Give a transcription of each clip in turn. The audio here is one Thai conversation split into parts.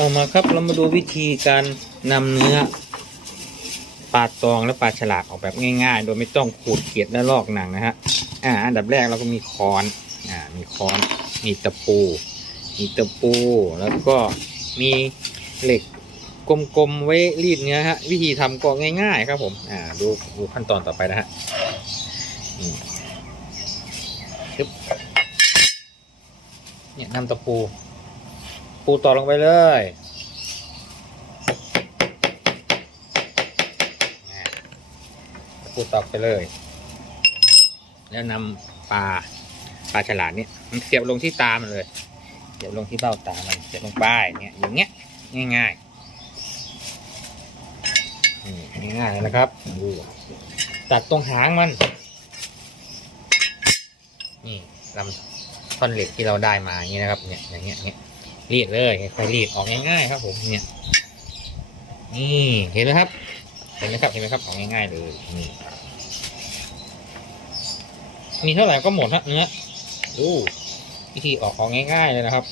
ต่อมาครับเรามาดูวิธีการนำเนื้อปลาตองและปลาฉลากออกแบบง่ายๆ โดยไม่ต้องขูดเกล็ดและลอกหนังนะฮะอ่าอันดับแรกเราก็มีค้อนอ่ามีค้อนมีตะปู มีตะปู แล้วก็มีเหล็กกลมๆไว้รีดเนื้อฮะวิธีทำก็ง่ายๆครับผมอ่าดูดูขั้นตอนต่อไปนะฮะนี่ชึบเนี่ยนำตะปู ปูต่อลงไปเลยปูตอกไปเลย แล้วนำปลาปลาฉลาดเนี่ยมันเสียบลงที่ตามันเลย เสียบลงที่เบ้าตามันเสียบลงไปเนี่ยอย่างเงี้ยง่ายๆง่ายๆเลยนะครับดูตัดตรงหางมัน นี่ลำท่อนเหล็กที่เราได้มาอย่างนี้นะครับ เนี่ยอย่างเงี้ยอย่างเงี้ย รีดเลยค่อยรีดออกง่ายๆครับ ผมเนี่ยนี่เห็นไหมครับ เห็นไหมครับเห็นไหมครับออกง่ายๆเลยนี่มีเท่าไหร่ก็หมดฮะเนื้อดูวิธีออกของง่ายๆเลยนะครับ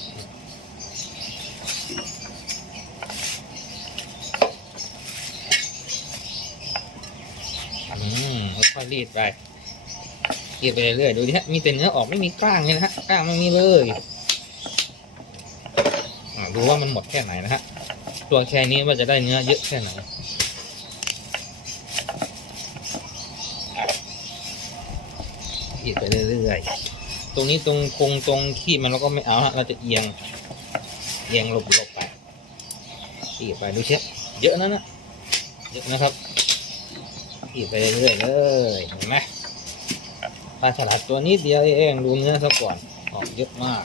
อืมค่อยรีดไปรีดไปเรื่อยๆดูดิฮะมีแต่เนื้อออกไม่มีกล้างเลยนะฮะกล้างไม่มีเลย ดูว่ามันหมดแค่ไหนนะฮะตัวแค่นี้ว่าจะได้เนื้อเยอะแค่ไหนรีดไปเรื่อยๆ ตรงนี้ตรงคงตรงขี้มันเราก็ไม่เอาฮะ เราจะเอียง เอียงหลบหลบไปรีดไปดูเช็ดเยอะนะนะ เยอะนะครับขีดไปเรื่อยๆเลยเห็นไหมปลาฉลาดตัวนี้เดียวเองดูเนื้อซะก่อนออกเยอะมาก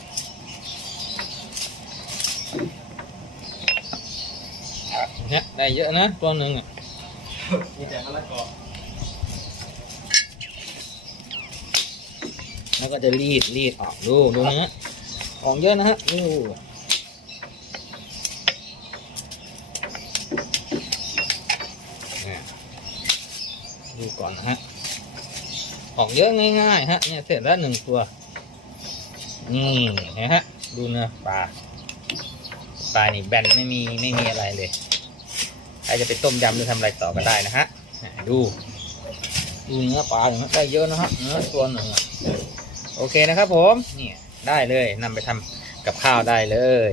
เนี่ย ได้เยอะนะตัวหนึ่งอะมีแต่มะละกอแล้วก็จะรีดรีดออกดูดูเนื้อออกเยอะนะฮะดูเนี่ยดูก่อนนะฮะออกเยอะง่ายๆฮะเนี่ยเสร็จแล้วหนึ่งตัว นี่นะฮะดูเนื้อปลาปลานี่แบนไม่มีไม่มีอะไรเลยใครจะไปต้มยำหรือทำอะไรต่อก็ได้นะฮะดูดูเนื้อปลาอย่างนี้ได้เยอะนะฮะเนื้อตัวหนึ่งอะโอเคนะครับผมเนี่ยได้เลยนำไปทำกับข้าวได้เลย